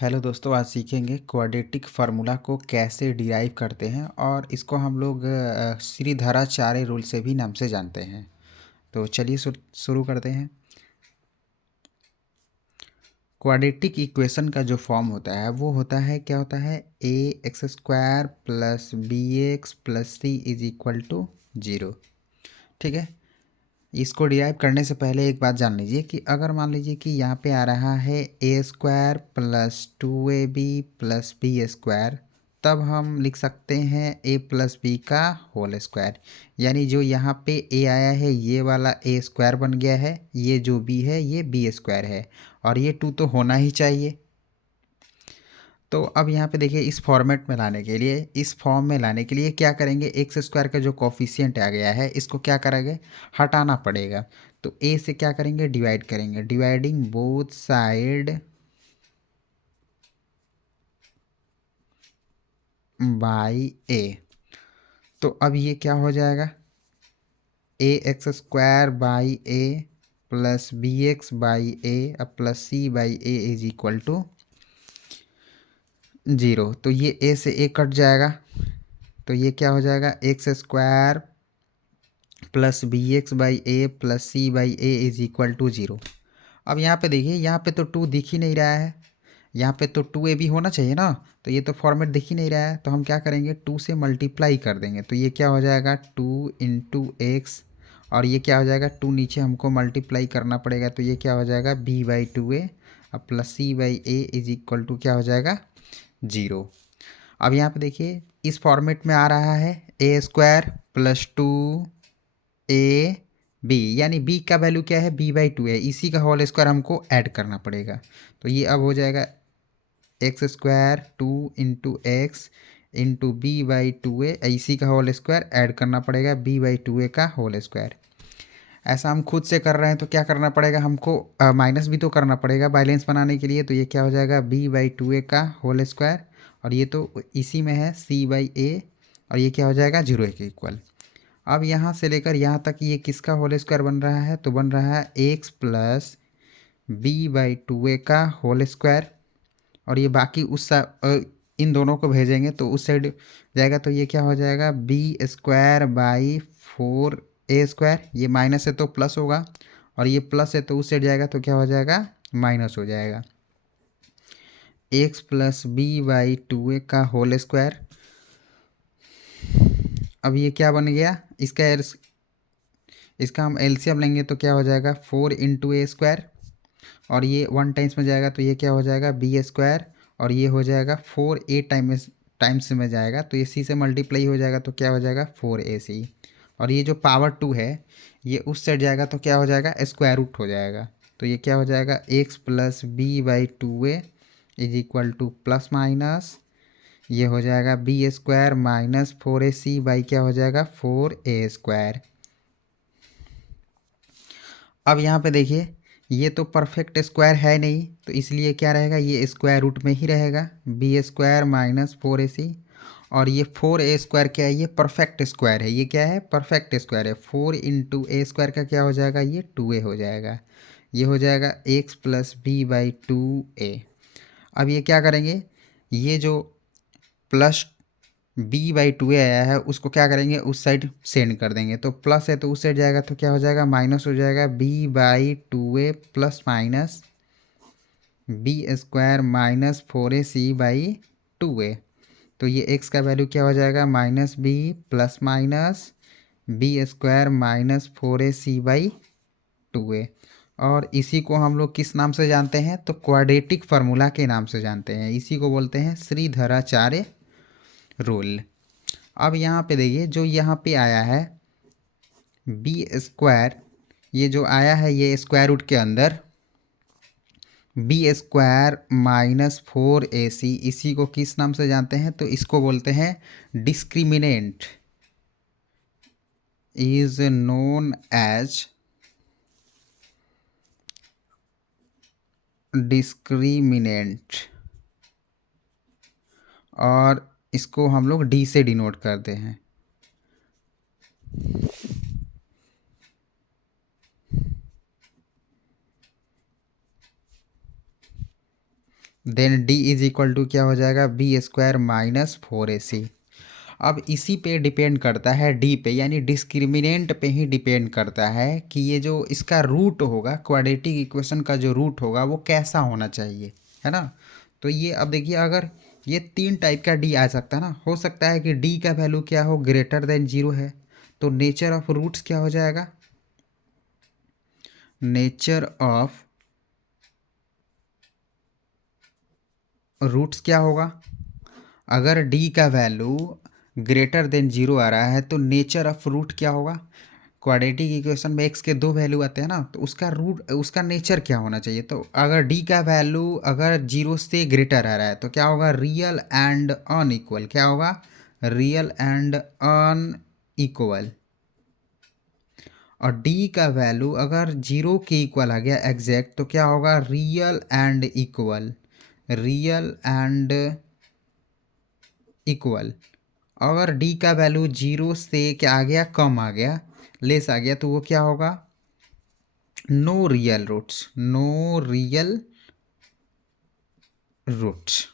Hello दोस्तों, आज सीखेंगे क्वाड्रेटिक फार्मूला को कैसे डिराइव करते हैं और इसको हम लोग श्रीधराचार्य रूल से भी नाम से जानते हैं। तो चलिए शुरू करते हैं। क्वाड्रेटिक इक्वेशन का जो फॉर्म होता है वो होता है, क्या होता है, a x square plus b x plus c is equal to zero. ठीक है। इसको डिराइव करने से पहले एक बात जान लीजिए कि अगर मान लीजिए कि यहाँ पे आ रहा है a square plus two a b plus b square, तब हम लिख सकते हैं ए प्लस बी का होल स्क्वायर। यानी जो यहाँ पे ए आया है ये वाला ए स्क्वायर बन गया है, ये जो बी है ये बी स्क्वायर है, और ये टू तो होना ही चाहिए। तो अब यहाँ पे देखिए, इस फॉर्मेट में लाने के लिए, इस फॉर्म में लाने के लिए क्या करेंगे, एक्स स्क्वायर का जो कोफिशिएंट आ गया है इसको क्या करेंगे, हटाना पड़ेगा। तो ए से क्या करेंगे, डिवाइड करेंगे, dividing both side by a. तो अब ये क्या हो जाएगा, a x square by a plus b x by a plus c by a is equal to zero. तो ये ए से ए कट जाएगा, तो ये क्या हो जाएगा, x square plus b x by a plus c by a is equal to zero. अब यहाँ पे देखिए, यहाँ पे तो टू दिख ही नहीं रहा है, यहाँ पे तो टू ए भी होना चाहिए ना, तो ये तो फॉर्मेट दिख ही नहीं रहा है। तो हम क्या करेंगे, टू से मल्टीप्लाई कर देंगे, तो ये क्या हो जाएगा, टू इंटू एक्स, और ये क्या हो जाएगा, टू नीचे हमको मल्टीप्लाई करना पड़ेगा, तो ये क्या हो जाएगा, बी बाई टू ए अब plus c by a is equal to क्या हो जाएगा, जीरो। अब यहाँ पे देखिए, इस फॉर्मेट में आ रहा है a square plus two a b, यानी बी का वैल्यू क्या है, बी बाई टू है, इसी का होल स्क्वायर हमको ऐड करना पड़ेगा। तो ये अब हो जाएगा x square two into x into b by two a, इसी का होल स्क्वायर ऐड करना पड़ेगा, बी बाई टू ए का होल स्क्वायर। ऐसा हम खुद से कर रहे हैं तो क्या करना पड़ेगा हमको, माइनस भी तो करना पड़ेगा बैलेंस बनाने के लिए। तो ये क्या हो जाएगा, बी बाई टू ए का होल स्क्वायर, और ये तो इसी में है सी बाई ए, और ये क्या हो जाएगा, जीरो के इक्वल। अब यहाँ से लेकर यहाँ तक ये किसका होल स्क्वायर बन रहा है, तो बन रहा है x plus b by two a का होल स्क्वायर, और ये बाकी इन दोनों को भेजेंगे तो उस साइड जाएगा, तो ये क्या हो जाएगा, b square by four a square, ये माइनस है तो प्लस होगा, और ये प्लस है तो उस साइड जाएगा तो क्या हो जाएगा, माइनस हो जाएगा। X plus b by two a का होल स्क्वायर। अब ये क्या बन गया, इसका हम एलसीएम लेंगे तो क्या हो जाएगा, फोर इंटू ए स्क्वायर, और ये वन टाइम्स में जाएगा तो ये क्या हो जाएगा, बी स्क्वायर, और ये हो जाएगा फोर ए टाइम्स में जाएगा तो ये सी से मल्टीप्लाई हो जाएगा तो क्या हो जाएगा, फोर ए सी, और ये जो पावर टू है ये उस साइड जाएगा तो क्या हो जाएगा, स्क्वायर रूट हो जाएगा। तो ये क्या हो जाएगा, x plus b by two a is equal to plus minus, ये हो जाएगा b square minus four a c by क्या हो जाएगा, फोर ए स्क्वायर। अब यहाँ पे देखिए, ये तो परफेक्ट स्क्वायर है नहीं, तो इसलिए क्या रहेगा, ये स्क्वायर रूट में ही रहेगा, B square minus four a सी, और ये फोर ए स्क्वायर क्या है, ये परफेक्ट स्क्वायर है, ये क्या है, परफेक्ट स्क्वायर है। फोर इंटू ए स्क्वायर का क्या हो जाएगा, ये टू ए हो जाएगा, ये हो जाएगा x plus b by two a. अब ये क्या करेंगे, ये जो plus b by two a आया है उसको क्या करेंगे, उस साइड सेंड कर देंगे, तो प्लस है तो उस साइड जाएगा तो क्या हो जाएगा, माइनस हो जाएगा, b by two a plus minus b square minus four a c by two a. तो ये एक्स का वैल्यू क्या हो जाएगा, minus b plus minus b square minus four a c by two a. और इसी को हम लोग किस नाम से जानते हैं, तो क्वाड्रेटिक फार्मूला के नाम से जानते हैं, इसी को बोलते हैं श्रीधराचार्य रूल। अब यहाँ पे देखिए, जो यहाँ पे आया है बी स्क्वायर, ये जो आया है ये स्क्वायर रूट के अंदर B square minus four a सी, इसी को किस नाम से जानते हैं, तो इसको बोलते हैं discriminant, is known as discriminant, और इसको हम लोग डी से डिनोट करते हैं। Then D is equal to क्या हो जाएगा, बी स्क्वायर माइनस 4ac। अब इसी पे डिपेंड करता है, डी पे यानी डिस्क्रिमिनेंट पे ही डिपेंड करता है कि ये जो इसका रूट होगा, क्वाड्रेटिक इक्वेशन का जो रूट होगा वो कैसा होना चाहिए, है ना। तो ये अब देखिए, अगर ये तीन टाइप का डी आ सकता है ना, हो सकता है कि डी का वैल्यू क्या हो, ग्रेटर देन जीरो है, तो नेचर ऑफ रूट्स क्या हो जाएगा, नेचर ऑफ रूट्स क्या होगा, अगर डी का वैल्यू ग्रेटर देन जीरो आ रहा है तो नेचर ऑफ रूट क्या होगा, क्वाड्रेटिक इक्वेशन में एक्स के दो वैल्यू आते हैं ना, तो उसका रूट, उसका नेचर क्या होना चाहिए। तो अगर डी का वैल्यू अगर जीरो से ग्रेटर आ रहा है तो क्या होगा, रियल एंड अनइक्वल, क्या होगा, रियल एंड अनइक्वल। और डी का वैल्यू अगर जीरो के इक्वल आ गया एग्जैक्ट तो क्या होगा, real and equal, real and equal. अगर डी का वैल्यू जीरो से क्या आ गया, कम आ गया, लेस आ गया, तो वो क्या होगा, no real roots, no real roots.